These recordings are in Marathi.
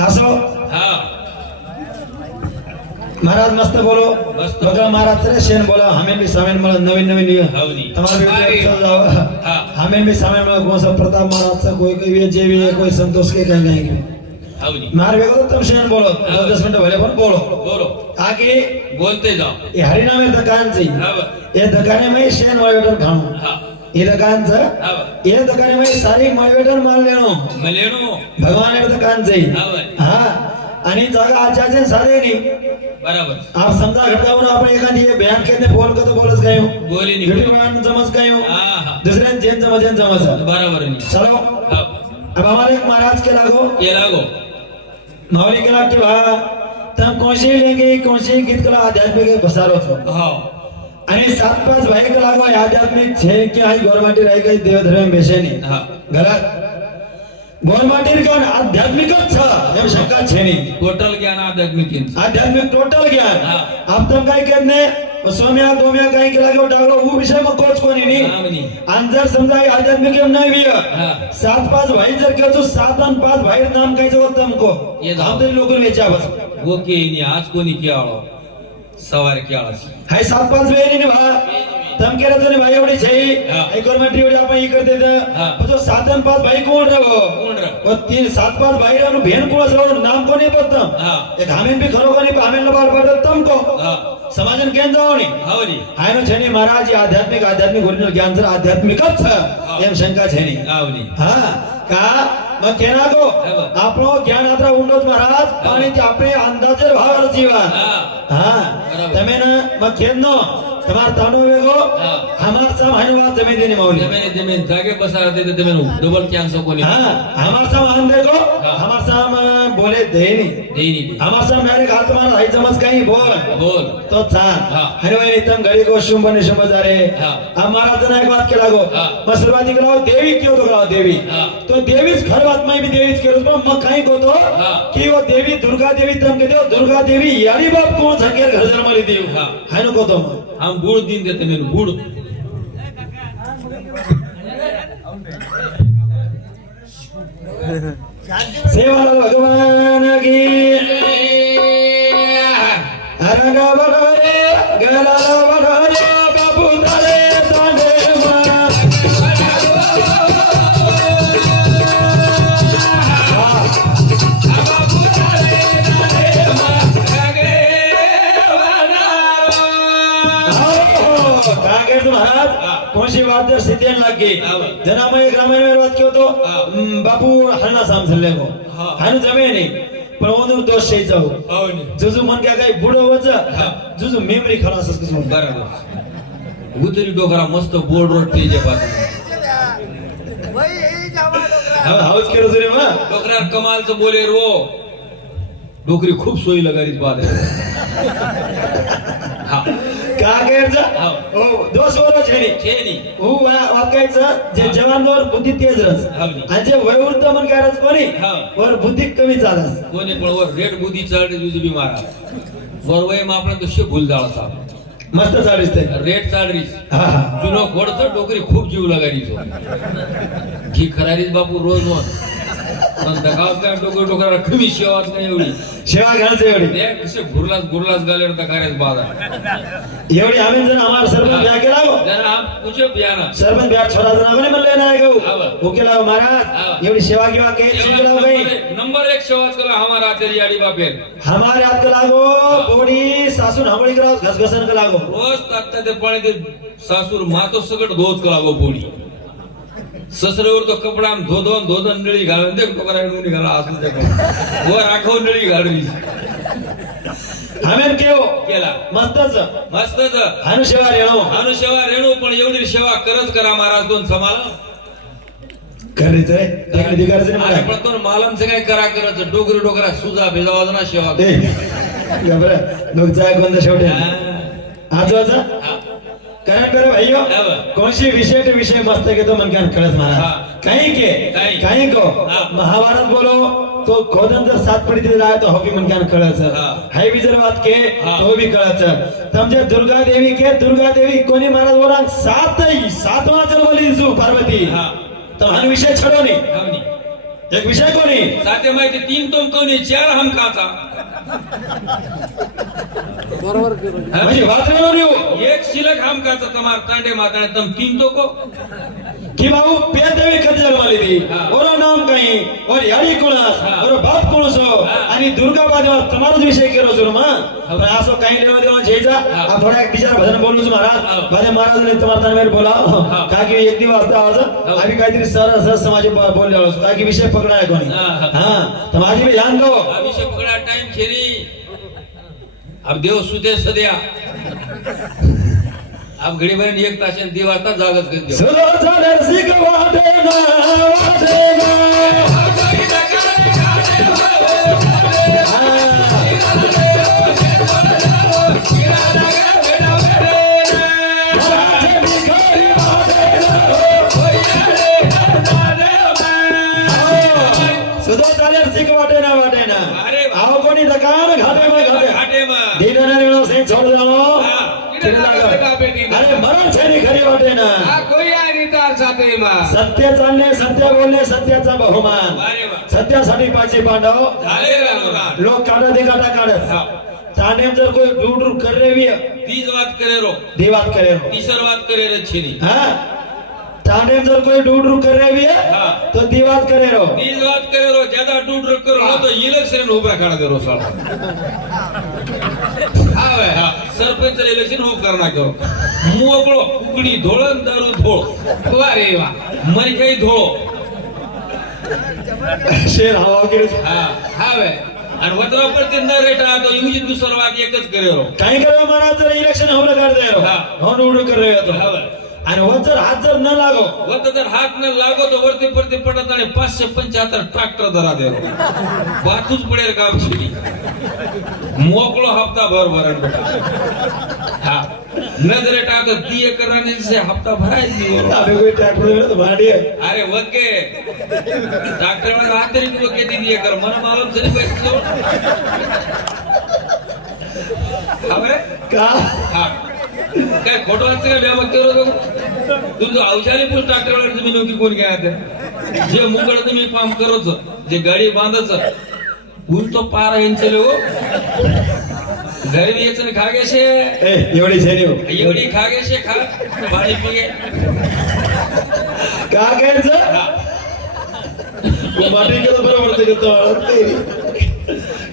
असो हा महाराज मस्त बोलो मस्त बघा महाराज रे शेण बोला हमें भी सामेन मला नवीन नवीन हवनी तुम्हारे भी चल जाओ हाँ। हमें भी सामेन मला कौन सा प्रताप महाराज सा कोई कोई जे भी है कोई संतोष के कहेंगे हवनी मार बेगो तुम शेण बोलो 10 मिनट भले पण बोलो बोलो आगे बोलते जाओ ये हरिनाम है दुकान से हव ये दुकाने में शेण मळवेटन खाणो हा ये दुकान से हव ये दुकाने में सारी मळवेटन माल लेनो मलेनो भगवान है दुकान से हव हां आणि जागा आचार्य साधे नहीं बराबर आप समजा घटकावून आपण एखादी बँक केने बोल का तो बोलच काय हो बोली नहीं युट्यूब मान समज काय हो हा हा दुसऱ्या जेन समज बराबर नहीं चलो हव अब हमारे एक महाराज के लागो ये लागो मावली के लाग के भा तम कोशी लेंगे कोशी गीत कला आध्यात्मिक बसारो छो हाँ आणि 7-5 भाई के लागो आध्यात्मिक छे के आई गवर्नमेंट रही गई देवधर्म बेसे नहीं हाँ गलत गवर्नमेंट का आध्यात्मिकच छ एम शंका छे नहीं टोटल ज्ञान आध्यात्मिक आध्यात्मिक टोटल ज्ञान हाँ। अब तुम काय करने सोम्या गोम्या काय केला गो टाकलो वो विषय में कोच कोणी नाम नाही नहीं अंदर समजा आध्यात्मिक एम नाही विय हाँ 7-5 भाई जर के तो 7 और 5 भाई नाम काय जो तुमको ये हम तो लोग वेचा बस वो के नहीं आज को नहीं किया हो सवार किया हाय 7-5 वेणी ने भा तम के रजने भाई एवढी छे हाँ। आई गवर्नमेंट एवढी आपण ही करते हाँ। तो 7 और 5 भाई कोण रे वो कौन रहा वो 3-7-5 भाई रे भेन कोणच राव नाम कोणी पडतं हाँ एक हमेन भी खरो कोणी हमेन ला बार पडत तुमको हाँ समाजन केन जावणी हवनी हायनो छेनी महाराज आध्यात्मिक ओरिजिनल ज्ञान जर आध्यात्मिकच एम शंका छेनी हवनी हा का मग केना गो આપણો જ્ઞાન આત્રા ઊંડો જ મહારાજ પાણી થી આપણે અંદાજે ભાવર જીવન हाँ હા તમે ને મગ કેનો તમાર તાનો વેગો हाँ હમાર સામ હનવા જમે દેની માવલી जमीन जागे बसा रहते थे जमीन डबल क्या सको नहीं હા હમાર સામ આન દેખો हाँ। હમાર સામ બોલે દેની दे नहीं हमार साम डायरेक्ट हाथ तुम्हारा हाई समझ कहीं बोल बोल तो छान हाँ। हरवाई नितम घड़ी को शुभ बने समझ आ रहे हाँ। हमारा जना एक बात के लागो हाँ। मसलवादी कराओ देवी क्यों तो कराओ देवी हाँ। तो देवी घर बात में भी देवी के रूप में मखाई को तो हाँ। कि वो देवी दुर्गा देवी तम के दो दुर्गा देवी यारी बाप कौन सके घर जन्म ली देव हाँ। है नो को तो हम गुड़ दिन देते मेरे गुड़ सेवा भगवान की हरग बड़े गला बड़े बाबू दले तांडे महाराज कोणशी वाद्य स्थितीन लागे जनामय ग्रामीण में बात क्यों तो बापू हन्ना सांगले को हाँ। हानु जमे नहीं पण ओनर दोष से जाऊ हवनी जुजू मन क्या काही बुडो वच जुजू मेमरी खलास कसं बराबर उतरी डोकरा मस्त बोर्ड रोड तेजे पास हाउस केरो जरे मा डोकरा कमाल से बोले रो डोकरी खूब सोई लगारीच बात है हाँ का केरजा हाँ। ओ दोष वरो छेनी छे नहीं ओ वाकायचं जे जवान वर बुद्धी तेज रस हवनी आणि जे वयोवृद्ध मन काय रस कोणी हाँ। वर बुद्धी कमी झालास कोने पण वर रेड बुद्धी चढ तुझी बी मारा वर वय मग आपण तो शे भूल जाळा साहेब मस्त झालीस ते रेड चालरीस हा हा जुनो खोडचं डोकरी खूप जीव लगारीचो घी खरारीच बापू रोज वन पण दगाव काय डोकरा कमी शेवाच काय एवढी सेवा घालते एवढी ते कसे गुरलास गालेर दगाऱ्याच बाजा एवढी आम्ही जर आम्हाला सरपंच ब्या केला हो जरा आप पूछो बियाना सरपंच ब्या छोरा जण कोणी म्हणले नाही हा. गो ओ केला महाराज एवढी सेवा किंवा काही शिकला गई नंबर 1 शेवाच कला हमारा तेरी आडी बापेर हमारे हाथ के लागो बोडी सासून हवळी कराव घसघसन के लागो रोज तात्ता ते पाणी ते सासूर मातो सगळं धोत कला गो बोडी ससरेवर तो कपडा आम धोधन नळी घालून दे टोकरा नळी घाला असू दे वर आखो नळी घालली आम्ही केव केला मस्तच मस्तच हानु सेवा रेणो अनुसेवा रेणू पण एवढी सेवा करच करा महाराज दोन समाला करीत रे देखणे दिगारचे अरे मला पण तो मालमचं काय करा करायचं डोकरा सुजा भिजावा ना सेवा ए गबरा लोक जाय कोण शेवटे आजोजा कारण करो भाइयों कौन सी विषय मस्त के तो मन के कळत महाराज हाँ। कहीं को हाँ। महाभारत बोलो तो खोदन जर सात पडी दिला तो हबी मन के कळत हाँ। हाय विजर बात के हाँ। तो भी कळत तमजे दुर्गा देवी के दुर्गा देवी कोणी महाराज बोला सातवा जन्मली जू पार्वती हाँ। તમારો વિષય છોડો નહીં. हमनी એક વિષય કોની साथे माहिती 3 तुम कोणी 4 हम काचा म्हणजे વાત રહેવાનો રહ્યો एक शिलक हम काचा तमार तांडे माताने तम 3 तो को की बाबू पे देवी कधी जन्माली ती हा. ओरो नाम काही और याडी कोणास हा. ओरो बाप कोणसो हा. आणि दुर्गा बाजूवर તમારો જ વિષય કેરો છો માં हा. પણ આસો કાઈ લેવા દેવા છે જા हा. આ થોડા એક બીજા ભજન બોલું છું મહારાજ हा. ભલે મહારાજ ને તમારા તને મેરે બોલાવો हा. કાકી એક દિવસ આવાજ हा. આવી કાઈतरी સરસ સમાજ બોલ લેવાનો છું કાકી વિષય પકડાય કોની हा. હા તમારી भी ध्यान दो આ વિશે પકડા ટાઈમ છે ની अब देव सुदे सद्या अब घडी भर एक तास दिवाता जागत करते सुरो झाले सिक वाटे ना सुधो चालेल सिक वाटे ना अरे वा. आओ कोणी दकान घाटे में घाटे घाटे में दीदाने रेणो से छोड़ देनो હા. अरे मरण છે ની ખરી વાटे ના આ કોઈ આ રીતાર સાથેમાં सत्य चालणे सत्य बोलणे सत्याचा बहुमान अरे वा. सत्यासाठी पाची पांडव झाले रामराज लोक काढा दे काढा काढत हा. तानेम जर कोई डूड करे भी तीज વાત કરે રો दी बात करे रो તીસર વાત કરે રે છે ની हां तानेम जर कोई डूड करे भी હા. तो दी बात करे रो तीज વાત કરે રો જ્યાદા ડૂડ કરો તો ઇલેક્શન ઉભા કાઢ દે રો સાળો આવે હા સરપંચ ઇલેક્શન ઉભ કર નાખ્યો મોકળો કુકડી ધોળન દારૂ ધોળ વારે વાહ મરી ગઈ ધોળો शेर हवा करे હા આવે અને વતરા પર તે ન રેટા તો યુજી દુસર વાત એક જ કરે રો काही કરવા महाराज जर इलेक्शन हमला कर दे रो हा. हो डूड करे तो હવે आणि वर जर हात जर न लागो वत जर हात न लागो तो वरती परती पडत आणि 575 ट्रॅक्टर धरा दे रो वातूच पडेल काम छी मोकळो हप्ता भर भरण बेटा हा नजरे टाकत ती एकराने से हप्ता भरायच दी रो अबे कोई ट्रैक्टर में तो भाड़ी है अरे वके डॉक्टर वर रात्री को के दी एकर मन मालूम से पैसे दो अबे का हा काय खोटं वाटतं का व्यायाम करू नको तुमचं औषधी पण ट्रॅक्टरवर जमीन की कोण काय आता जे मुंगळ तुम्ही काम करोच जे गाडी बांधच उल तो पार यांचे लोक घरी यायचं ना खागे शे ए एवढी छेनी हो एवढी खागे शे खा पाणी पिगे का कायचं हा. माटी के तो बरोबर ते करतो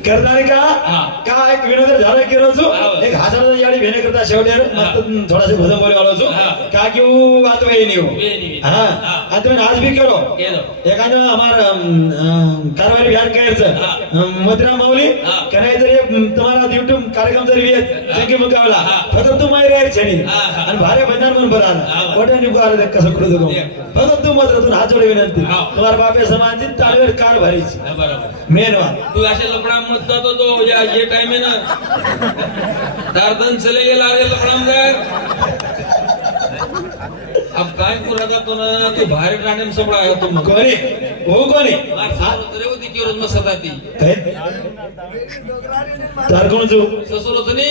करणार का हा. का एक विनोद झाला की रोजू हा. एक हजाराचा याडी भेणे करता शेवटी मस्त थोडासे भजन बोले वाला जो हा. का क्यों बात वे नहीं हो वे नहीं. हां हा. आता आज भी करो केलं. एकानं हमार कारवारी बिहान करायचं हा. मद्रा माऊली हा. करायचं रे तुम्हाला YouTube कार्यक्रम जर येत संगी मुकावला हा. फक्त तू माय रे छेनी हा. आणि भारे बंधार म्हणून बरा हा. कोट्या निको आले कसं करू दो फक्त तू मात्र तू हात जोडे विनंती हा. तुम्हाला बापे समानची ताळीवर कार भरायची हा, बरोबर मेन वा तू असे लफड़ा मत जातो तो या ये टाइम है ना दारदन चले गेला रे लफड़ा जाय अब काय पुरा जातो ना तू बाहेर राहण्याम सबळा आहे तो मग कोणी हो कोणी मार सावत रे होती की रोज मसता ती काय तार कोण जो ससुरोच नी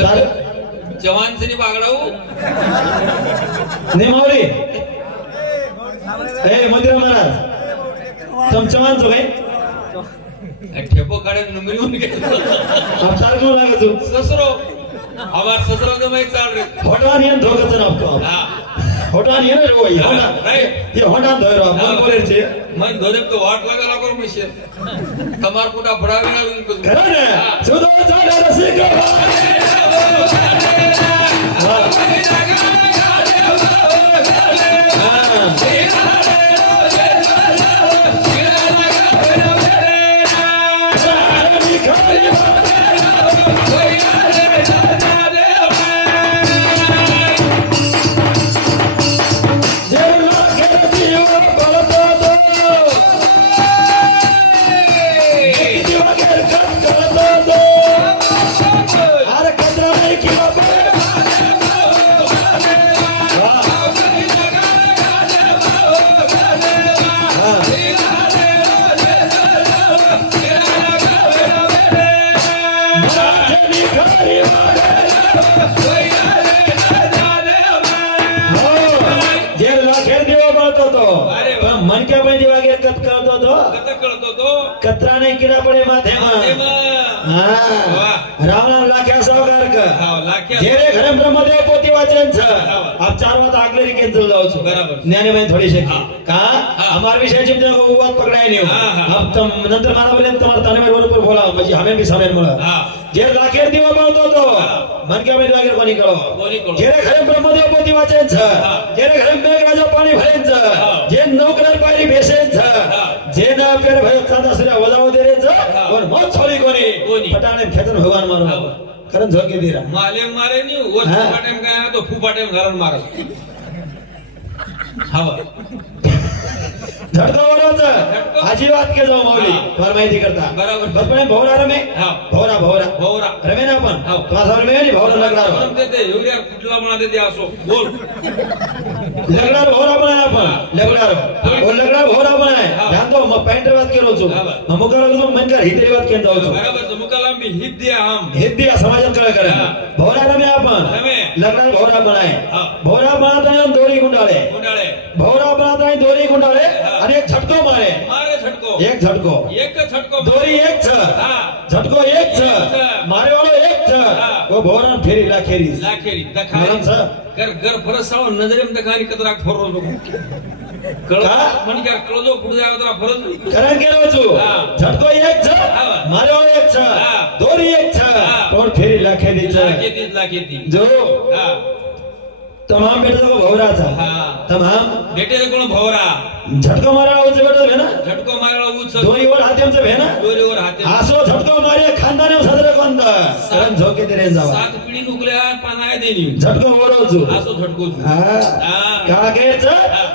तार जवान से बागडाऊ ने माऊली ए मंदिर महाराज तुमच्या माणसं काय ठेपो काढे नंबर येऊन गेलो अब तार कोण लागत ससुरो हमार ससुरो तो मैं चाल रे होटान येन धोकच ना आपको हा होटान येन रे वही होटा राईट ये होटान धोरो मन बोले छे मन धोरे तो वाट लगा लागो मिशे तमार कुटा बडा वेळा खरं ना सुदो चाला रसिक अरे कचरा नहीं किया મનકા ભાઈ વાગે કત કરતો તો કત કળતો તો કતરાને કીડા પડે માથેમાં એમાં હા વાહ. રાવણ લાખ્યા સૌકાર ક હા, લાખ્યા. જેરે ઘરે બ્રહ્મદેવ પોતી વાંચે છે આપ ચાર વાત આગલે રીતે જાઉં છું બરાબર. જ્ઞાની ભાઈ થોડી છે હા. કા હા. અમાર વિષય છે તો વાત પકડાય નહીં હા, હા. આપ તમ નંતર મારા બોલે તમાર તને મેં ઉપર બોલાવો પછી હમે બી સામે મળે હા. જે લાખેર દીવા બળતો તો હા. મનકા ભાઈ વાગે કોની કરો કોની કરો? જેરે ઘરે બ્રહ્મદેવ પોતી વાંચે છે હા. જેરે ઘરે મેઘરાજો પાણી ભરે છે હા. જે નોકર પારી બેસે છે હા. જે ના પેર ભય સાદા સરા વજાવો દે રે છે હા. ઓર મોત છોડી કોની કોની? પટાણે ખેતર ભગવાન મારો હા. કરન જોકે દીરા માલે મારે નહીં ઓછ હા. ફૂફાટેમ ગયા તો ફૂફાટેમ ઘરણ મારે હા ઝડકો વળો છે ઝટકો? હાજી વાત કે જો મૌલી હા. તમાર માહિતી કરતા બરાબર. બચપણે ભોરા રમે હા. ભોરા ભોરા ભોરા. રમે ના પણ હા. તો આ સામે ની ભોરા લગડારો રમતે તે યુરિયા કુટલા બના દે આસો બોલ લગડારો ભોરા બનાયા પણ લગડારો ઓ લગડારો ભોરા બનાય હા. ધ્યાન તો મ પેન્ટ વાત કરું છું હા. અમુકર તો મન કર હિતરી વાત કેમ જાઉં છું બરાબર તો મુકાલામ બી હિત દિયા આમ હિદ્દી સમાજન કરે કરે હા. ભોરા રમે પણ રમે. લગડારો ભોરા બનાય હા. ભોરા બનાતા એમ દોરી ગુંડાળે ગુંડાળે ભોરા બનાતા એમ દોરી ગુંડાળે હા. અને એક ઝટકો મારે મારે છટકો એક ઝટકો એક છટકો દોરી એક છે હા ઝટકો એક છે એક છે. મારે વાળો એક છે હા. ઓ ભોરા ફેરી લાખેરી લાખેરી નામ દખારી છે ઘર ઘર ફરસાવો નજરેમ દખારી કતરાક ફરો લો કળો હા. મને કે કળો ફુડે આવે તો ફરજ કરણ કેવો છું હા. ઝટકો એક છે હા. મારે વાળો એક છે હા. દોરી એક છે હા. પણ ફેરી લાખેરી છે લાખેતી જો હા તમામ બેટા તો ભોરા છે હા તમામ બેટે કોણ ભવરા ઝટકો મારા આવું છે બેટા ભેના ઝટકો મારેલો ઉછ દોરી ઓર હાથેમ છે ભેના દોરી ઓર હાથે આસો ઝટકો મારે ખાનદાને સદરે કોંદ કરણ જોકે તેરે જાવા સાત પીડી નુકલે આ પાનાય દેની ઝટકો ઓરો છું આસો ઝટકો છું હા હા કાગે છે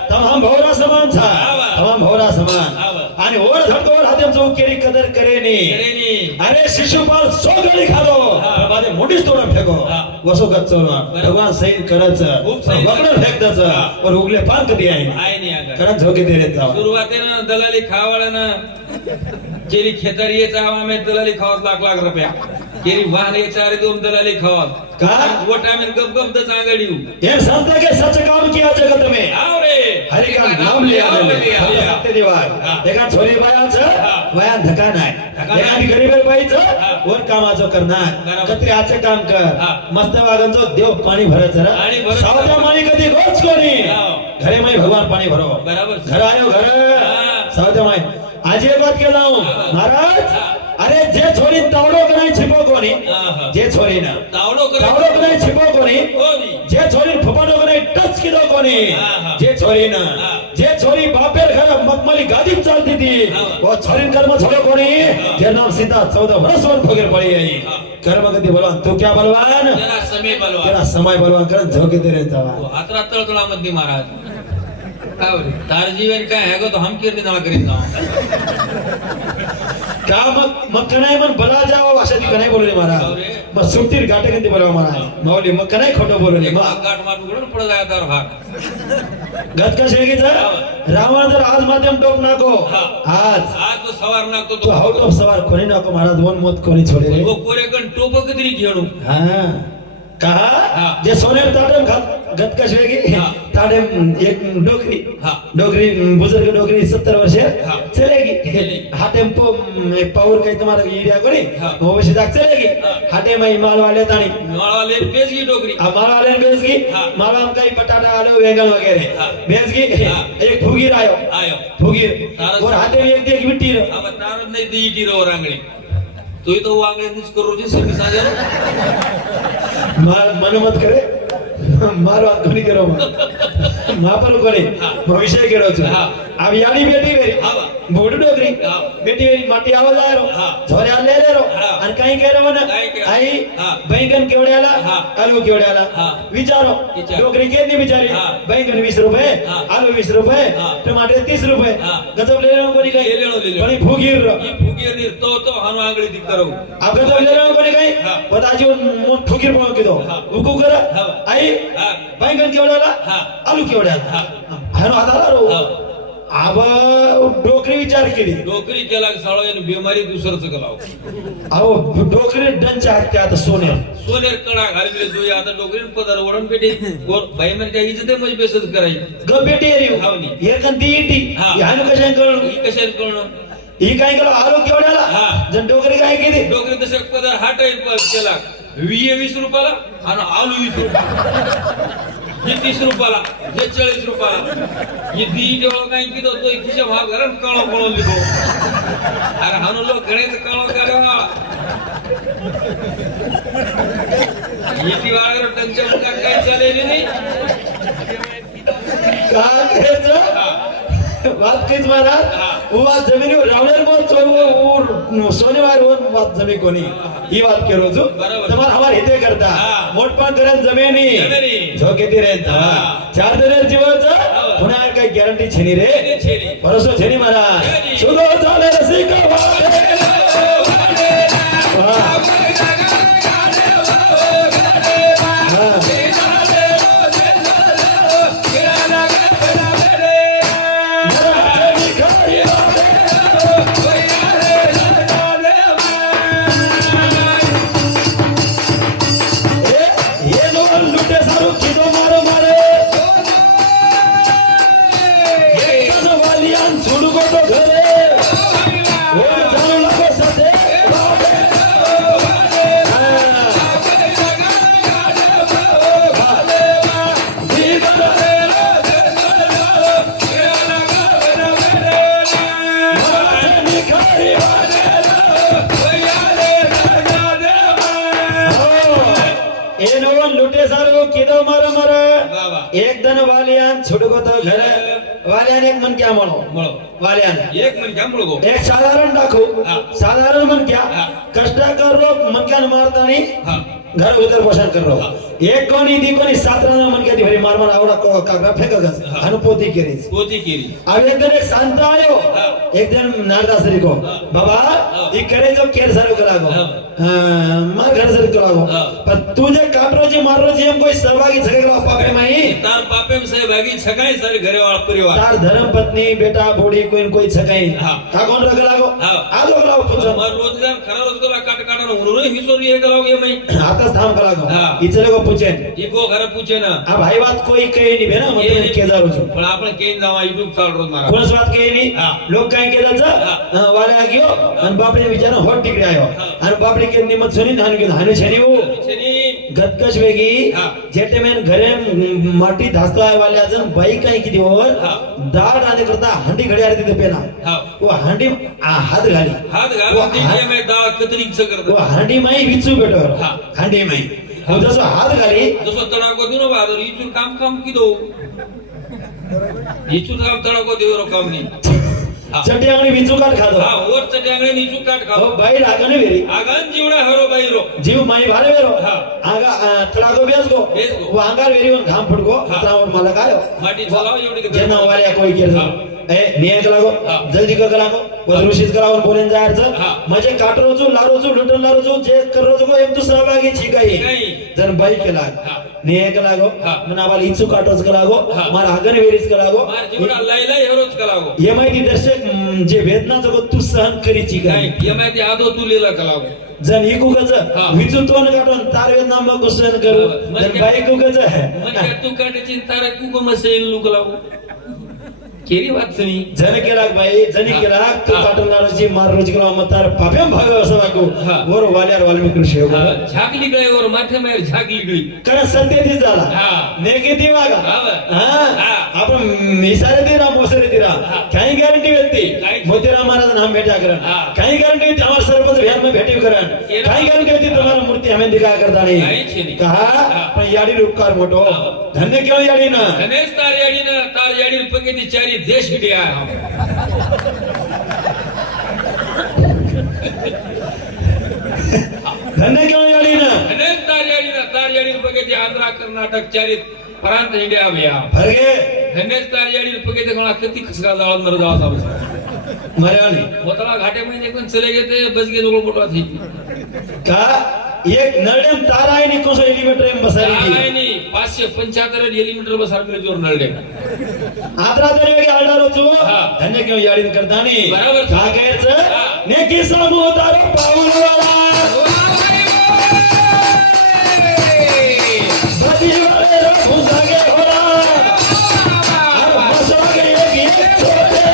તમામ ભોરા સમાન છે આવા. તમામ ભોરા સમાન આવા. અને ઓર ઝટકો ઓર હાથેમ જો કેરી કદર કરે ની કેરેની અરે શિશુપાલ 100 ગણી ખાધો હા. પણ બાદે મોટી સ્તોરા ફેંકો હા. વસો ગચ્ચો ભગવાન સહી કરે છે ખૂબ સહી કરે. વગડો ફેંક દે છે હા. और उगले पान कर दिया है આય ની આગળ करण जोके दे देता हूं शुरुआते ना दलाली खावाळाना केरी खेतरीये चावा में दलाली खावत लाख लाख रुपया केरी वाहने चारे दोन दलाली खावत का गोटा में गप गप द सांगड़ियो ये संत के सच काम किया जगत में आओ रे हरि का नाम लिया नाम ले लिया सत्य दिवार हाँ. देखा छोरी बाया छ हाँ. वया धका नाही धका देखा नाही. गरीब बाई छ हाँ. वर कामाचो करणार बराबर. कत्री आचे काम कर हाँ. मस्त वागनचो देव पाणी भरे जरा पाणी भरे. सावत्या माणी कधी गोच कोणी हाँ. घरे माई भगवान पाणी भरो बराबर. घर आयो घर हाँ. सावत्या माई आज एक बात केला हूं हाँ. महाराज हाँ. अरे जे छोरी तावडो कराय छिपो कोणी हाँ. जे छोरी ना तावडो તાવડો करे કરાય છીપો કોની कोनी જે છોરી ફપાડો કરાય ટચ કીધો કોની હા, હા. જે છોરી ના હા. જે છોરી બાપેર ઘરે મગમલી ગાદી ચાલતી હતી હા. ઓ છોરી કર્મ છોડો કોની જે નામ સીતા 14 વર્ષ वर ફગર પડી आई હા. કર્મ ગતિ બલવાન તું ક્યાં બલવાન जरा समय बलवा તેરા સમય બલવાન કરન જોકે તેરે જવા हातरा तळतळा मध्ये महाराज काय बोले तार जीवन काय है गो तो हम कीर्ती नाळ करीत जाऊ का मग कनाय मन बला जाओ अशा ती कनाय बोलले महाराज अरे. मग सुट्टीर गाटे गंती बोलवा महाराज माऊली मग कनाय खोटो बोलले मग गाठ मारून उघडून पडत आहे दार भाग गत का शेगीचा रावण जर आज माध्यम टोप नाको हा. आज आज तो सवार नागतो तो तो आउट ऑफ सवार कोणी नको महाराज वन मत कोणी छोडे रे वो कोरेकन टोप कधी घेणू हा कहा हा. जे सोनेर ताडम गत का शेगी हा. ताडम एक डोकरी हा. डोकरी बुजुर्ग डोकरी 70 वर्ष हा. चलेगी चलेगी. हा टेम्पो पावर काही तुम्हाला एरिया कोणी हा. मोशी जाग चलेगी हा. हाटे माई माल वाले ताणी माळाले पेजगी डोकरी माल वाले बेसगी हा. माला हम काही बटाटा आलू वेंगण वगैरे हा. बेसगी हा. एक फुगीर आयो आयो फुगीर तारस. और हाते में एक विट्टी अब तारच नाही दी इटी रो रांगडी तो तो वांगडे निच करू जे समी सांगे मार मन मत करे मारो हाथ धोनी करो मापर करे हाँ. भविष्य केरो छ हाँ. अब यानी बेटी वेरी हाँ. बोड डोगरी हाँ. बेटी वेरी माटी आवा जायरो हाँ. छोऱ्या ले लेरो हाँ. आणि काही केरो मन काही केरो. आई हाँ. बैंगन केवड्याला हाँ. आलू केवड्याला हाँ. विचारो विचारो. डोगरी केनी विचारी हाँ. बैंगन 20 रुपये हाँ. आलू 20 रुपये हाँ. टमाटर 30 रुपये हाँ. गजब ले लेनो कोणी काही ले लेनो, ले लेनो. कोणी फुगीर ಈ ಫುಗೀರ್ तो ಹನು ಆಂಗಡಿ ದಿಕ್ಕರು अब गजब ले लेनो कोणी काही हाँ. बताजी फुगीर पण किदो हाँ. उकू कर हाँ. आई हाँ. बैंगन केवड्याला हाँ. आलू केवड्याला हाँ. हनो आधारो हाँ. आब डोकरी विचार केली नोकरी केला की साळो याने बिमारी दुसरंच कलाव अहो डोकरी डंच्या हात आता सोन्या सोनेर कडा घालले जो आता डोकरीन पदार ओढून पेटे बाई म्हणजे त्या इज्जत मध्ये बेसच करायची ग बेटी अरे हावनी. एखादी इटी हा. ह्यानं कशाने कळलं ही कशाने कळणं ही काय केलं आलो केवढ्याला हा. जण डोकरी काय केली डोकरी तसं पदार हा टाईप केला 20 रुपयाला आणि आलू 20 रुपयाला हे 30 रुपयाला हे 40 रुपयाला हे दी जेव्हा काय की तो खिशा भाग घरात काळो कळून लिखो अरे हानू लोक गणेश काळो करा येती वाळर त्यांच्या मुखात काय चालेली नाही काय करायचं बात कहीच महाराज उवा जमिनीवर रावणार मग सोनेवार होऊन बात जमी कोणी ही बात के रोजू बरोबर. तुम्हाला हमार हिते करता हा. मोठपण करत जमेनी जमेनी. झोक येते रे हा. 4 दिवस जीवाचं हा. पुन्हा काही गॅरंटी छेनी रे छेनी. भरोसा छेनी महाराज छेनी. सुनो झाले रसिका वाले. हा. ये लोग लुटे सारू किदो मारो मारे एकच वालियान सोडू गो घरे ओर जाणू लागो सते ए नवन लुटे सारू किदो मारो मारे बाबा एक दन वालियान छुडू गो घरे वालियान एक मन क्या म्हणो મળો वालियान એક મિનિટ સાંભળો ગો एक साधारण दाखव हा. साधारण मन क्या हा. कष्ट कर रो मन क्या मारता नहीं હા घर उधर पोषण कर रहो हा. एक कोणी दी कोणी 7 रन मन क्या भरी मार मार आवडा कागरा फेकगस हा. आणि पोती केरीस પોતી કેરી अब एक दिन एक संत आयो हा. एक दिन नारदासरी को हा. बाबा हा. ये करे जो केर सारो करागो हा. मार घर सरी करागो हा. पर तुझे काटरो जी मारो जी हम कोई सहभागी झगड़ा पापे माई તાર પાપે સહભાગી છગાઈ સારી ઘરે વાળા પરિવાર तार धर्म पत्नी बेटा बोड़ी कोई न कोई छकाई हा. का कौन रग लागो हा. आ लोग लागो पूछो માર રોજગાર ખરા રોજગાર કાટ કાટનો ઉનો હિસોરી એ ગલાવ એ મઈ आता थांब करागो हा. इचले को पूछेन ઈકો ઘરે પૂછે ના आ भाई बात कोई कहे नहीं बेना એ मतलब के जारो छो પણ આપણે કેઈ જાવા યુટ્યુબ ચાલ રોજ મારા कोणच बात कहे नहीं हा. लोग काय केलं हा. जा वाले आ गयो आणि बापडे विचार होट टिकरे आयो हा. आणि बापडे के निमत सुनी नान के हाने छेनी वो છે ની गतकश वेगी हा. जेटे में घरे माटी धासता आहे वाले अजून बाई काय किती ओवर हा. दाड आले करता हंडी घड्याळ तिथे पेना હા वो हंडी हात घाली હાથ वो ગાળો દી हात- મે દાળ કતરી છે वो કરતા हंडी माई विचू बेटो हा. हंडी माई हा. वो जसं हात घाली जसो તડાકો દીનો બાદર ઈચુર કામ કામ કીધો ઈચુર કામ તડાકો દેવરો કામ ની હા चटी अंगणी विचू काट खातो હા ઓર ચટે આંગણે નીચું કાટ हो ખાઓ बाई रागणे वेरी આગાન જીવડા હરો બાઈરો जीव माई भारे वेरो हा. आगा तडागो बेसगो बेसगो. वो अंगार वेरी वन घाम फुटगो हा. तावर मला कायो માટી છલાવ એવડી जेना वाल्या कोई केर हा. ए नियक लागो हा. जल्दी कर लागो वदरुशीत करावून बोलेन जायचं हा. म्हणजे काटरोजू लारोजू लुटन लारोजू जे करोजू एक तू सहभागी छिकाई छिकाई. जर बाई केला हा. नियक लागो हा. मना वाला इचू काटोच लागो हा. मार आगन वेरीच लागो માર જીવડા લઈ લઈ હરોજ કલાવો हे माहिती दर्शक जे वेदना जगो तू सहन करीची काय નહીં એમાંથી આદો તું લેલા કલાવો जन इकू गज हा. विचू तोन काटून तार वेदना मग सहन करू हा. म्हणजे जन बाई कू गज મને તું કાઢે તારે કુ કમસે ઈલું કલાવો કેરી વાત છે ની जन केला बाई जनी हा. केला तू हा. काटून लारोची मार रोज केला मग तार पाप्याम भाग असं वाकू हा. वर वाल्यार वाल्मिक ऋषी हो ઝાક નીકળે ઓર માથે માં ઝાક નીકળી कारण सत्तेतीच झाला हा. नेगेटिव्ह आगा हा. हा हा. आपण मिसारे दिरा मोसरे दिरा हा. काही गॅरंटी व्यक्ती काही. मोतीराम महाराज नाम भेटा करण हा. काही गॅरंटी व्यक्ती हमारे सरपंच बिहार में भेटी करण ये ना. काही गॅरंटी व्यक्ती तुम्हाला मूर्ती हमें दिखा करता काही नाही છે નહીં. कहा हा. पण याडी उपकार मोठो हा. धन्य क्यों याडी ना ગણેશ તાર યાડી પકેતી ચારી દેશ ગડ્યા धन्य क्यों याडी ना ગણેશ તાર યાડી પકેતી આંધ્રા કર્ણાટક ચારી પરાંત ઇન્ડિયા ભયા फरगे ગણેશ તાર યાડી પકેતી ઘણા કતી ખસકા દાળ નર દાળ સાબ मर्यानी મોતળા ઘાટે માં એકદમ ચલે ગયે તે બસ કે જોગો પોટવા થઈ का एक नरडेम तारा आहे नि कोसो एलिमेटर एम बसारी की काय नाही 575 एलिमीटर बसार मिले जोर नळडे आदरा दर वेगे आलडारो चो हा. धन्य घेऊन याडीन करतानी बरोबर. का घ्यायचं नेकी सामो तारो पाऊलवाला बदीवाले रघु जागे होला अरे मसागे एक छोटे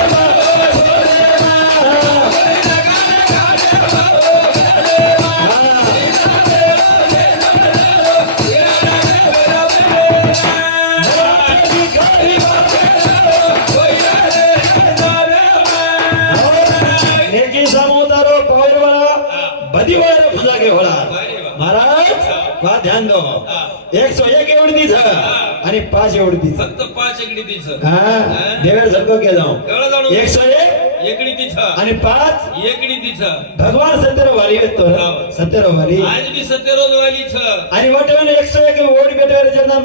नेकी सामोदारो पावरवाला बदीवाले रघु जागे होला महाराज वा ध्यान दो 101 एवढीच आणि 5 एवढीच फक्त 5 एकडी तीच हा देवर सरको के जाऊ एवढं जाणू 101 एकडी तीच आणि 5 एकडी तीच भगवान सत्तर वाली येतो सत्तर वाली आज बी 70 रोज वालीच आणि वाटवून 101 ओढ बेटवर ज्यांना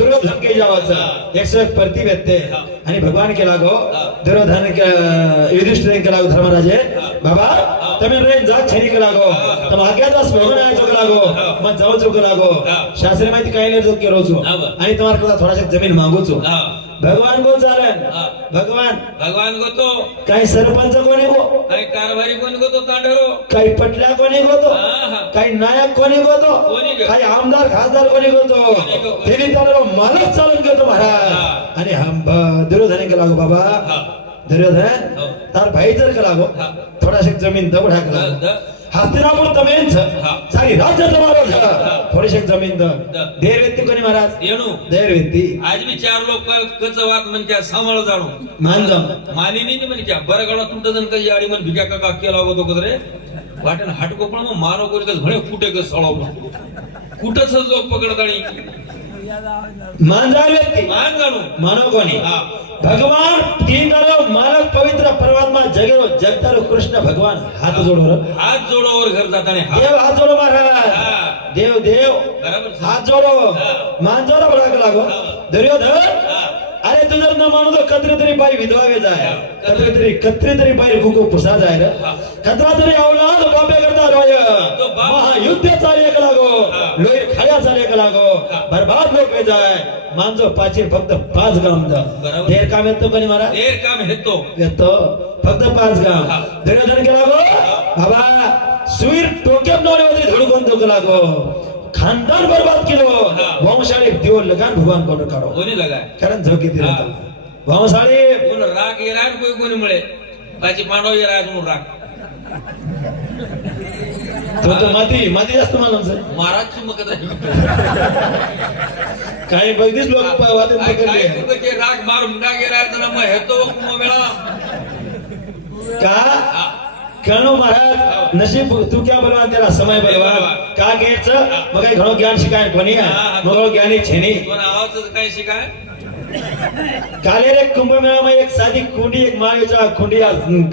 दुर्योधन के जावाचं 101 प्रति व्यक्ते आणि भगवान के लागो दुर्योधन के युधिष्ठिर के लागो धर्मराजे बाबा તમે રે જા છરી કે લાગો તમ આज्ञादास भगवान आहे जो लागो मग जाऊ जो लागो शास्त्री माहिती काय नाही जो केलो छु आणि तुम्हाला कदा थोडासा जमीन मागू छु भगवान को चालन भगवान भगवान गो तो काही सरपंच कोणी गो काही कारभारी कोण गो तो तांडरो काही पटल्या कोणी गो तो काही नायक कोणी गो तो कोणी गो? काही आमदार खासदार कोणी गो तो गो? त्यांनी त्याला मालक चालून घेतो महाराज आणि हम दुर्योधन के लागो बाबा दुर्योधन तार भाई जर का लागो थोडाशे जमीन दब ढाकला हस्तिनापुर तमेंच सारी राज्य तुम्हारो थोडीशे जमीन द देर व्यक्ती कोणी महाराज येणू देर व्यक्ती आज बी 4 लोक कच वात म्हणजे सांभाळ जाणू मान जाम मानिनी म्हणजे क्या बरं गडा तुमचं जण काही आडी मन भिका का केला होतो कदरे वाटन हाटको पण मग मारो कोरी कस म्हणे कुठे कस सळाव कुठच लोक पकडताणी मान जा व्यक्ती मान जाणू मानो कोणी हा. भगवान तीन दारो मालक पवित्र परमात्मा जगेरो जगतारो कृष्ण भगवान हात जोडो हात जोडोवर घर जाताने देव हात जोडो महाराज हा. देव देव बरोबर हात जोडो हा. मान जोडो बळा लागो दुर्योधन अरे तू जर न मानो तो कतरे तरी बाई विधवावे जाय कतरे तरी बाई कुको पुसा जाय रे कतरा तरी औलाद बापे करता रोय तो बाप- महायुद्ध चाले का लागो लोईर खाया चाले का लागो बर्बाद लोक वे जाय मानजो पाचे फक्त 5 गाम द बरोबर. देर काम येतो कोणी महाराज देर काम हेतो येतो फक्त 5 गाम हा. दुर्योधन के लागो बाबा सुईर टोक्यात नवरे होते धुडकोन तो लागो खानदान बर्बाद केलो हा. वंशाळी देव लगान भगवान कोण काढो कोणी लगाय कारण झोकी दिला हा. वंशाळी कोण राग येणार कोणी मिळे पाची पांडव येणार म्हणून राग तो माती जास्त माणूस महाराजची मग काही बघतीस लोक वाटेत पकडले राग मारून राग येणार तर मग हेतो मग मिळाला का कणो महाराज नशीब तू क्या बलवान तेरा समय बलवान का घ्यायचं मग काही घणो ज्ञान शिकाय कोणी मग ज्ञानी छेनी कोण आवाज काय शिकाय काले रे कुंभमेळाમાં एक साधी कुंडी एक माळेच्या खुंडी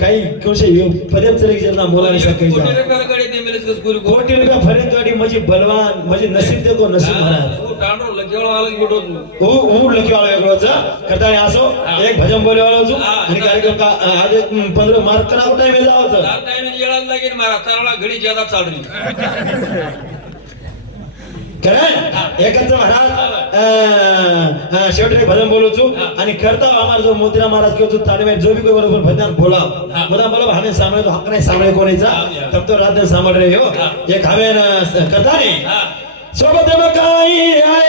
काही कोणशे पदेम चले जेना मोलाने सकाळी कोणी रेकडे ते मिलेस कस गुरु कोटी रुपया फरक गाडी म्हणजे बलवान म्हणजे नसीब देखो नसीब महाराज तू टांडरो लगेवाळा आला गेलो तू ऊ लकी वाला वेगळोच करताने असो एक भजन बोले वाला होतो आणि कार्यक्रम का आज 15 मार्क करा टाइम जावचं चार टाइम येळा लागेल मारा चालला घडी ज्यादा चालली कारण एकच महाराज शेवटी भजन बोलू छु आणि करता आम्हाला जो मोतीरा महाराज किंवा जो तालीम जो भी कोई बरोबर भजन बोला मुदा बोला हमें सामने तो हक नाही सामने कोणीचा तब तो रात सांभाळ रे हो एक हमें करता नाही सोबत मग काही आहे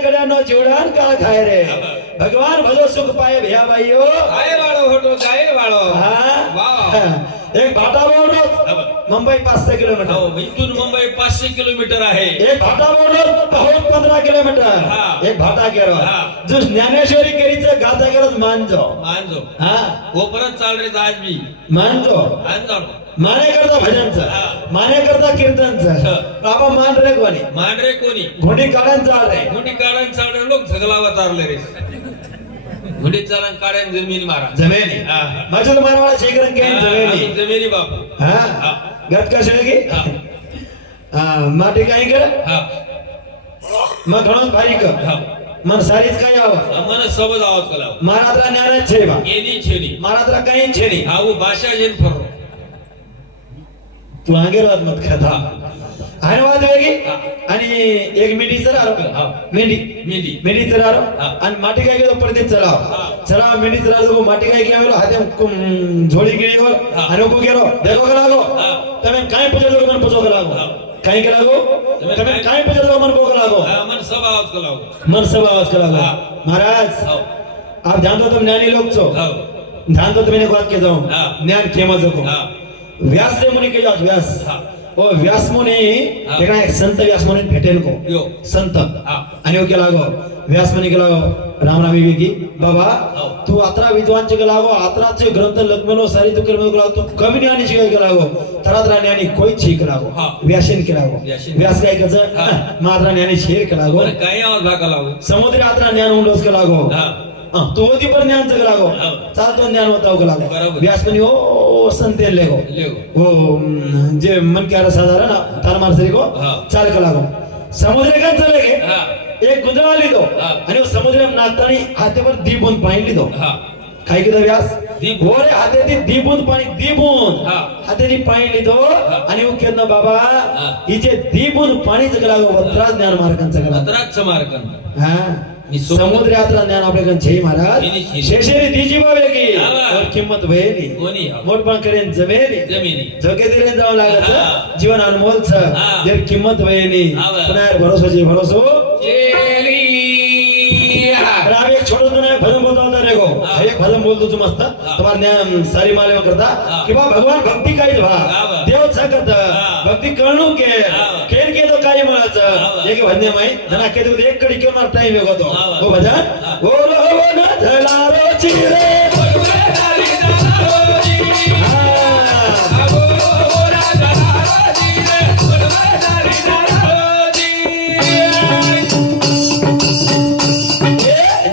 घरानो जीवडान का खाय रे भगवान भलो सुख पाए भैया भाईओ गाय वाळो होतो गाय वाळो हा वाह एक बाटा बोल मुंबई 500 किलोमीटर हो इथून मुंबई 500 किलोमीटर आहे एक भाटा बोर्डर बहुत 15 किलोमीटर हा. एक भाटा केरो हा. जो ज्ञानेश्वरी करीचं गाता करत मानजो मानजो हा वो परत चाल रे आज मी मानजो मानजो माने करता भजनचं हा. माने करता कीर्तनचं हा. बाबा मान रे कोणी मांडरे कोणी घोडी काढायला चाल रे गुंडी काढायला चालले लोक झगलावा चालले रे गुंडी चालन काढायला जमीन मारा जमेनी हा. मजल मारवाळा शेखरन के जमेनी जमिनी बापू हा हा. गट कशे की हा. हा माटी काही कर हा मग घणोच भारी कर हा मन सारीच काही आवा मन सबज आवाज कलाव महारात्रा ज्ञान छे बा एनी छेनी महारात्रा काही छे नाही हा वो भाषा जेन फरो तू आगे राहत मत खाता आणि वाद वेगी हा. आणि एक मिठी तर आरो हा. मेंढी मेंढी. मेंढी तर आरो हा. आणि माटी काय गेलो परत चलाव हा. चलाव मेंढी तर आरो माटी काय गेलो हाते झोळी गिळीवर हा. आणि उभो गेलो देखो का लागो हा. તમે કાઈ પૂછો તો મન પૂછો કે લાગો હા. કાઈ કે લાગો તમે કાઈ પૂછો તો મન પૂછો લાગો हा मन सब आवाज कलाव मन सब आवाज के लागो હા. महाराज हो आप ध्यान दो तुम ज्ञानी लोग છો हो ध्यान दो तुम्हें बात के जाऊं હા. ज्ञान केम जको हा व्यास से मुनि के जाओ व्यास हा ओ व्यास मुनी हा. तेका एक संत व्यास मुनी भेटेल को यो संत हा. आणि ओ के लागो व्यास मुनी के लागो राम राम विवेकी बाबा हो. तू अतरा विद्वान चे के लागो अतराचे ग्रंथ लग्मनो सारी तू कर्म के लागो तू कमी ज्ञानी चे के लागो तरातरा ज्ञानी कोई छी के लागो हा. व्यासीन के लागो व्यासीन. व्यास काय कच हा. मात्रा ज्ञानी शेर के लागो पण काही आवाज भाग कलाव समुद्र अतरा ज्ञान उंडोस के लागो हा तो होती पण ज्ञान चे के लागो हा. चालतो ज्ञान होता के लागो बरोबर. व्यास मुनी ओ संते लेगो लेव वो जे मन के साधारण तार मारसरी को हा. चाल के लागो समुद्र का चले गे हा एक गुंजळा लिदो हा. आणि वो समुद्र नागतानी हातेवर दीबून पाणी लिदो हा काय किदो व्यास दीप. ओरे हातेती दीबून पाणी दीबून हा. हातेती पाणी लिदो आणि वो केन बाबा हा. हिचे दीबून पाणी जगलागो वत्रा ज्ञान मार्गांचा गला अतराच मार्कन हा मी समुद्र- समुद्र यात्रा ज्ञान आपल्याकडे छे महाराज हिनी छे. शेषेरी तीजी बावेगी हा. और किंमत वेली कोणी हा. मोठपण करेन जमेली जमिनी झोके दिले जाऊ लागत हा. जीवन अनमोल छ हा. जर किंमत वयनी हा बा. पुन्हा भरोसा जी भरोसो चेली तर आम्ही एक छोटं तुला भजन बोलता होता रे गो हा. एक भजन बोलतो तू मस्त हा. तुम्हाला ज्ञान सारी माले करता हा. कि बा भगवान भक्ती काहीच भा हा बा. देव सकत हा. भक्ती कळणू के हा. खेळ के तो काही हा म्हणायचं बा. एक भजन माही जना के तो एक कडी किंवा टाइम वेगो तो हा बा. हो भजन हा. ओ रो न झला रो चिरे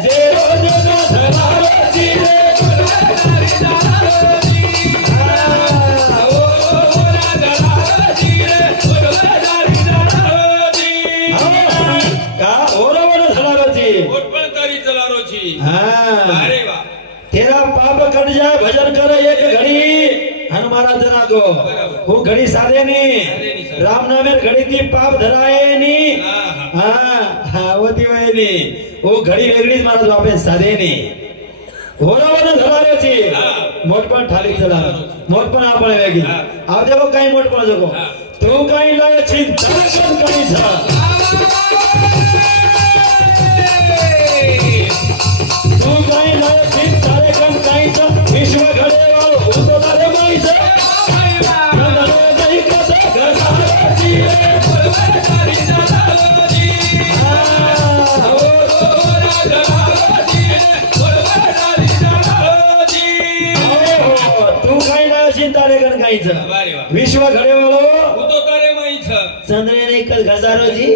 जे रोज न झला रो चिरे का ओरवर झला रो ची पोटपण तरी चलारोची हाँ अरे वा तेरा पाप कट जाए भजन कर एक घड़ी हनुमान जना को वो घड़ी साधे नहीं राम नामेर घड़ी थी पाप धराए नहीं हाँ होती वही नहीं वो घड़ी वेगळीच महाराज बापे साधे नहीं होरावर धराले ची मोठपण ठाली चला मोठपण आपण वेगळी आप देखो काही मोठपण जगो तो काही लाय छी दर्शन काही झा तू काही लाय छी कार्यक्रम काही चा विश्व घडे वाळ होतो दारे माईचा गंधर्व नाही कसा घसाची तू काही लाय छी कार्यक्रम काही चा अरे वा विश्व घडे वाळो उतो तारे माईच चंद्रेने एक घसारोजी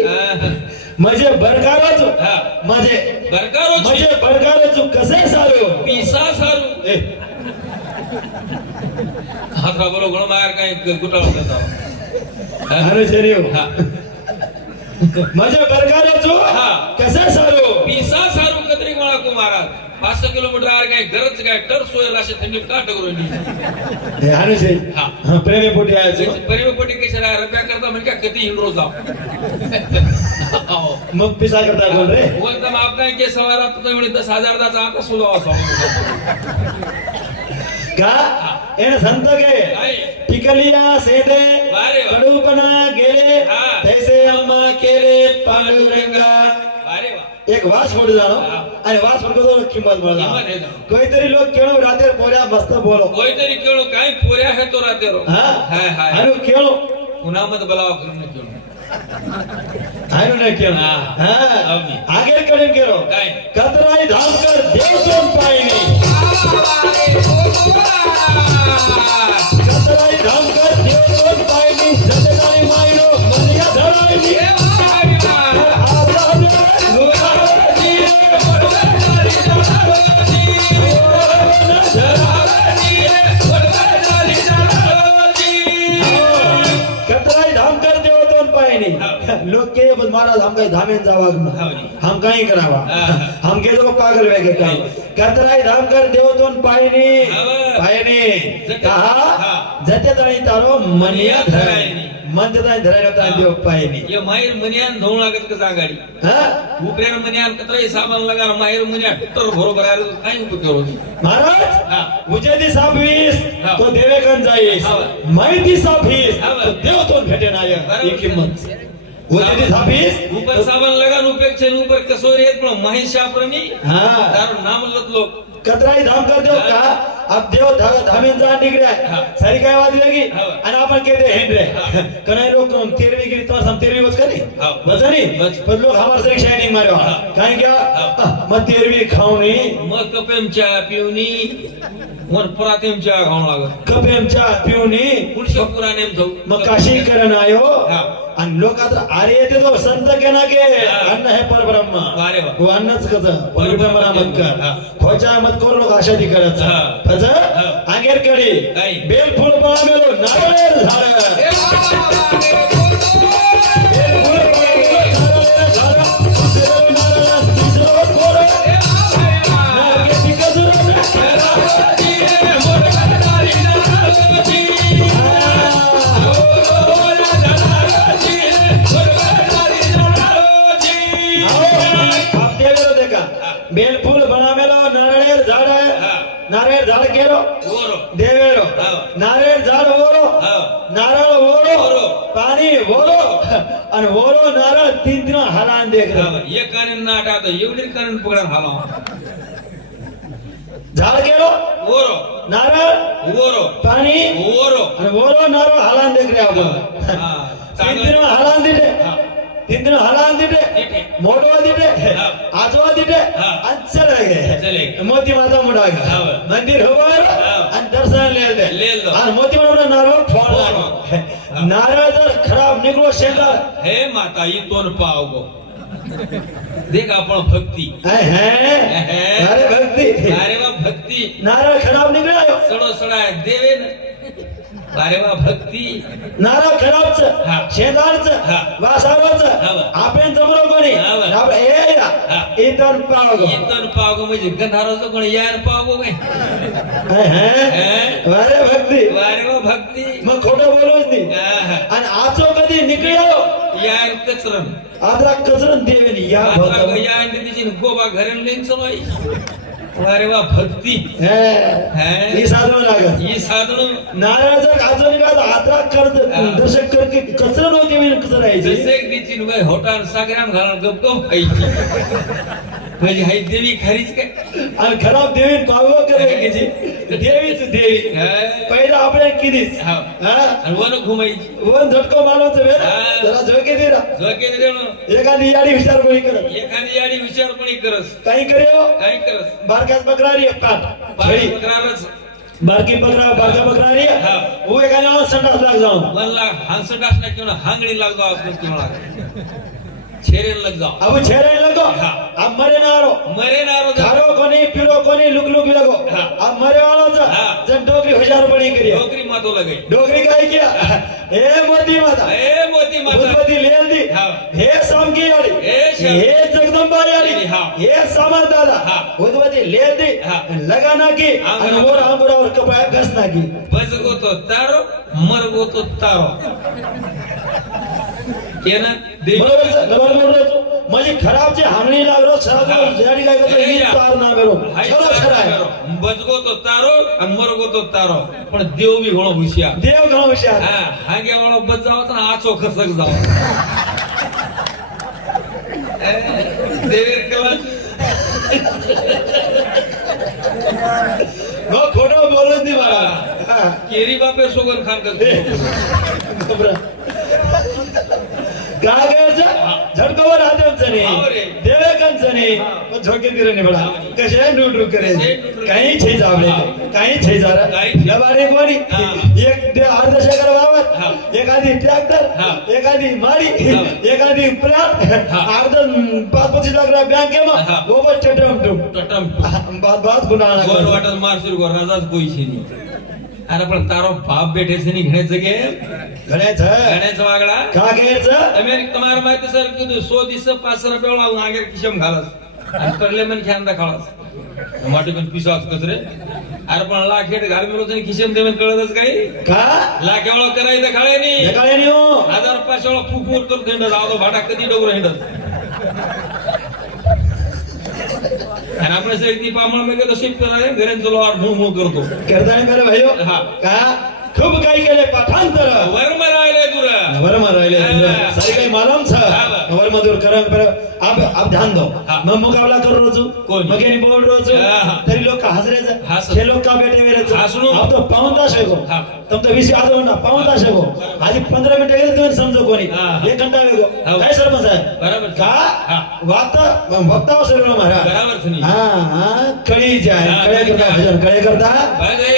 म्हणजे बरकारोच हा. म्हणजे बरकारोची म्हणजे बरकारोच कसे सारो पिसा सारू ए, हाता बरोबर मार काय गुटाळा होता अरे शरीर हा म्हणजे बरकारोच हा. कसे सारो पिसा सारू कतरी मला को महाराज 500 किलोमीटर आर काय गरज काय टर सोयला असे थंडी का टगरून हे अरे शे हा. हा प्रेमे पोटी आहे परिवपटी कशाला रब्या करता म्हणजे काय कधी हिंडरो जाव मग पिसा करता कोण रे बोलता माप काय के सवारा तो एवढे 10,000 दाचा आता सुद्धा असा का एन संत गे काय टिकलिया सेदे वारे वा. कडूपणा गेले हा. तैसे अम्मा केले पांडुरंगा अरे वा एक वास मोड जाणो हा. आणि वास फडकतो किंमत किंमत म्हणा आहे ना. काहीतरी लोक केळो रात्री पोऱ्या मस्त बोलो कोणीतरी केळो काय पोऱ्या आहे तो रातेरो हा हाय हाय आणि केळो पुन्हा मत बलावा करून केळो आयनो नाही केळो हा. हा अवनी. आगे कडे केळो काय? कतराई धामकर देवतोन पायनी कतराई धामकर देवतोन पायनी जगदाई मायनो मनिया धरायनी कतराई धामकर देवतोन पायनी लोक के बस महाराज हम काही धामेन जावाग हावनी. हम काही करावा हा. हम के जो पागल वेगे काम कतराई धामकर देवतोन पायनी हाव. पायनी जते- कहा हा. जते ताणी तारो मनिया धरायनी मन ताणी धरायला ताणी देव पायनी ये माहेर मनियान धोण लागत कसा गाडी हा उपरेर मनियान कतराई सामान लगा माहेर मनिया टर बरोबर आहे काय उपयोग होती महाराज हा. उजेदी सापवीस हा. तो देवेकन जाईस हा. माहिती सापीस हा. तो देवतोन भेटे नाय बरोबर. ही किंमत उजेदी सापीस ऊपर सामान लगान उपयोग छे ऊपर कसोर येत पण महेश शाप्रनी हा दारू नाम लत लोक कतराई धाम कर देव का अब देव धामीन जा निकले हा. सारी काय वाद वेगी हा. आणि आपण कहते हैं रे हा. कनाई लोग तेरवी गिरी तो हम तेरवी बस करी हा. बसनी बस. पर लोग हमारे से शाइनिंग मारो हा. काहे क्या हा. मग तेरवी खाऊनी मग कपेम चहा पिवनी वर परातेम चहा खाऊन लागत कपेम चहा पिऊनी पुढच्या पुराणेम जाऊ मग काशी करण आयो हा. आणि लोक आता अरे येते तो संत के ना के अन्न हे परब्रह्म अरे वा. वो अन्नच कच परब्रह्म मत कर हा. खोचा मत करू लोक आशा ती करत हा. फज हा. आगेर कडी काय? बेल फुल पामेलो नारळेर झाड बेल फुल पामेलो नारळेर झाड दुसरो नारळ तिसरो कोर नागे पिकजरो बेल फूल बनामेलो नारळेर झाड नारळ झाड केलो ओरो देवेरो हा. नारळ झाड ओरो हा. नारळ ओरो ओरो. पाणी ओरो आणि ओरो नारळ तीन तीन हलान देख हा, एक कान नाट आता एवढी कान पकडा हालाव झाड केलो ओरो नारळ ओरो पाणी ओरो आणि ओरो नारळ हलान देख रे आपण हा. तीन तीन हलान दिले हा. तीन तीन हलान दिले दिले. मोठवा दिले हा. आजवा दिले हा. आणि चल चले. गे मोती माता मोठा हा. मंदिर होवर हा. आणि दर्शन लेल दे लेल दो. आणि मोती माता नारळ फोड हा. लागो नारळ जर खराब निघलो शेजार हे माता इतोन पाव गो देख आपण भक्ती अरे भक्ती अरे वा भक्ती नारळ खराब निघालो सडो सडा देवे ना अरे वा भक्ती नारळ हा. खराबच शेजारच हा. वासावच हा. आपण जमरो कोणी हा. आपण ए हा. इतर पाव गो इतोन पाव गो म्हणजे गंधाराचं कोण यार पाव गो काय अरे भक्ती अरे वा भक्ती मग खोटं बोलूच नाही आहा. आणि आचो कधी निघलो यार कचरन आदरा कचरन देवेनी या आता भक्त या तिची गोबा घरेन लेन चलोय अरे वा भक्ती ही साधन लागत ही साधन नारळ जर आचो निघाला आदरा कर्ज हा. दर्शक करके कचरन होते मी कचरायची जसे तिची नुगाय होटान सागरान घालून गप गप खायची म्हणजे हाय देवी खरीच काय आणि खराब देवी पाववा करे की देवीच देवी पहिला आपल्या कितीच हा. आणि वन घुमायची वन झटको मानवच वेळ हा. जरा झोके दे ना झोके देणं एखादी याडी विचार कोणी करत एखादी याडी विचारपणी करस काही करे हो काय करस बारक्यात बकरारी पाठ बारी पत्रारच बारकी बकरा बारका बकरारी हा. वो एखाद्या संडास लाग जाऊ मला हांसट असणार किंवा हांगडी लाग जाव असं तुम्हाला छेरेन लग जाव अब छेरे लगो हा. अब मरे नारो मरे नारो खारो कोनी पिरो कोनी लुक लुक लगो हा. अब मरे वालों से हा. जब डोगरी हजार बड़ी करी नोकरी मातो लगे डोगरी काय किया हे मोदी माता ए मोती माता भगवती लेल दी हा. हे सामकी आली हे शा- हे जगदंबा आली हा. हे सामान दादा हा. भगवती लेल दी हा. लगा ना की आंगुरा- आणि मोर आंगुरावर कपडा घस ना की बजगो तो तारो मरगो तो तारो केना देवी बरोबर म्हणजे खराब जे हांगणी लागलो खराब हा. जडी काय करतो ही तार ना मेरो हाय चलो खराय बजगो तो तारो आणि मरगो तो तारो पण देव बी घणो हुशियार देव घणो हुशार हा हागे म्हणो बजावत ना आचो खसक जाव देवेर कला ખોટો બોલો જ નહીં મારા હા. કેરી બાપે સોગન ખાન કરતો ખબર काय करायचं झटकावर हाताचं हाव रे. नाही देवे कंचं नाही पण झोके दिले नाही बडा कशा डुडरू करायचे काही छे जावले काही छे जारा काही छे. लबारे कोणी हा. एक अर्ध शेकर हा. वावर एखादी हा. ट्रॅक्टर एखादी माडी हा. एखादी प्लॉट हा. अर्ध 5-25 लाख बँकेમાં हा. બોબત ટટમ ટટમ બાત બાત ગુનાણા ગોર કરે વાટલ મારશું ગોર રાજા કોઈ છે નહીં અરે પણ તારો બાપ બેઠે છે નહીં ઘણે જગે ઘણે છે ઘણે વાગડા કા કહે અમેરિક તમારા માહિતી સર કીધું 100 દિવસ 500 રૂપિયા વાળું આગળ ખિસ્સામાં ઘાલસ અને કરલે મને ખ્યાલ ખાળસ માટે પણ પીસાસ કચરે અરે પણ લાખ હેઠ ઘાલ મેલો છે ખિસ્સામાં દેવન કળસ કઈ का લાખ વાળો કરાય તો ખાળે નહીં દેખાડે નહીં હું 1000 રૂપિયા વાળો ફૂફૂર કર દેંડ આવો ભાડા કદી ડોગરો હેડ અને આપણે સહિતની પામણ મેં કીધું શિફ્ટ કરાય ઘરે ચલો આ હું કરતો करता नाही करे भाईओ हा. का खूप काही केले पाठांतर વરમાં રાયલે દુરા वरमा राहिले हा. सारी काही मालूम छ हा. वरमधूर करम पर आप ध्यान दो हा. मग मुकाबला करू रोजू कोण? मग यांनी बोल रोजू हा. तरी लोक हसरेच हस. हे लोक का बेटे मेरे हसणू. आप तो पाऊंता शेगो हा. तुम तो विषय आदो ना पाऊंता शेगो आधी 15 मिनिटं गेले तुम्ही समजो कोणी हा. एक घंटा वेगो हा. काय सरपंच आहे बरोबर. का हा. वात भक्ता सर्व महाराज बराबर છે નહીં. हा हा कळी जाय हा, कळे कळी करता जाय. भजन कळे करता ભજે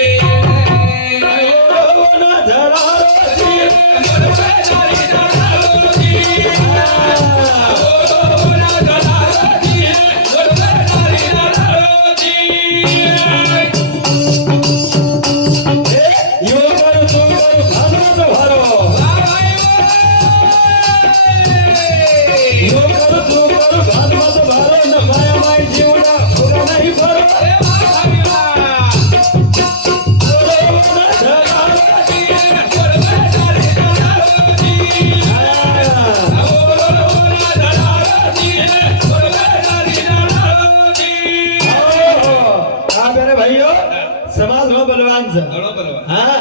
समाज हो बलवान ઘણો બરાબર. हाँ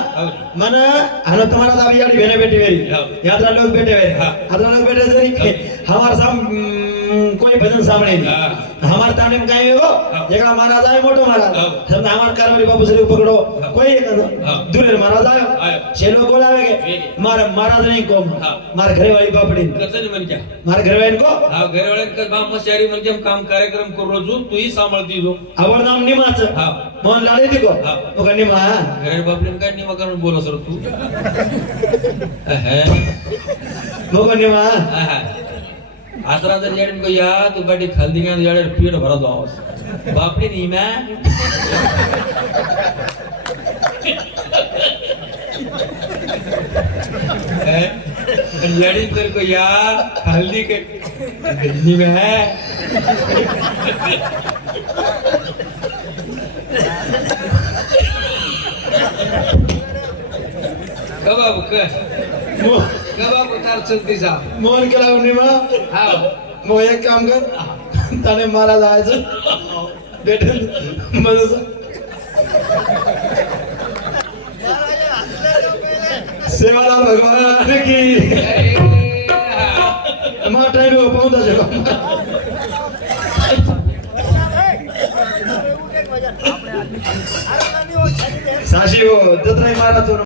मन हलो तुम्हारा दावी यार भेने बेटी वेरी हाँ. यात्रा लोग बेटे वेरी हाँ. यात्रा लोग बेटे जरी हमारे साम कोई भजन सामने नहीं हाँ. हमारे ताने में कहीं हो हाँ. जगह महाराज आए मोटो महाराज हाँ. हम हमारे कारवारी बाबू से पकड़ो हाँ. कोई एक हाँ. दूर महाराज आयो आयो. छे लोग बोलावेगे वेरी. मारे महाराज नहीं को हाँ. मारे घरे वाली बापड़ी કચન મન ક્યાં मारे घर वाली को હા ઘરવાળાને કે ગામમાં શહેરી મને જેમ કામ કાર્યક્રમ કરો છું તું ઈ સાંભળતી જો अवर नाम निमाच हाँ. मोहन लाड़ी थी को हाँ. वो का निमा ઘરે બાપડીને કાઈ નહીં મકાન બોલો સર તું હે वो का निमा હા આતરા દર જાડીને કો યા તું બાડી ખલદી ગાં જાડે પેટ ભરા દો આવસ બાપડી ની માં હે જાડી પર કો યાર હલ્દી કે ની માં કબાબ કે કબાબ ઉતાર ચલતી જા मोहन केला निमा હા मग एक काम कर त्याने मला जायचं भेटेल मला सेवालाल भगवान की मग टाइम पाहून जायचं साशी हो दत्राई महाराज